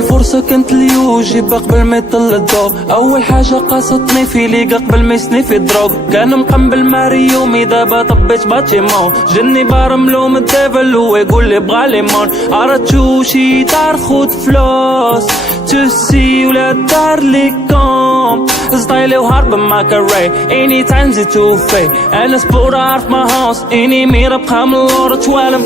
اول فرصة كانت ليوجي قبل ما يطل الضوء، اول حاجة قاصتني في ليقا قبل ما يسني في الدروغ، كان مقنبل ماريومي دابا طبيت باتيمون، جني بارملوم الديفل هو يقول لي بغا ليمون، عرفتو شي دار خود فلوس تسي ولا دار ليكم ستايلي وهارب ما كاري اني تايم زي تو في انا سبورة عارف ما هاوس اني ميرا بقى من اللور توالم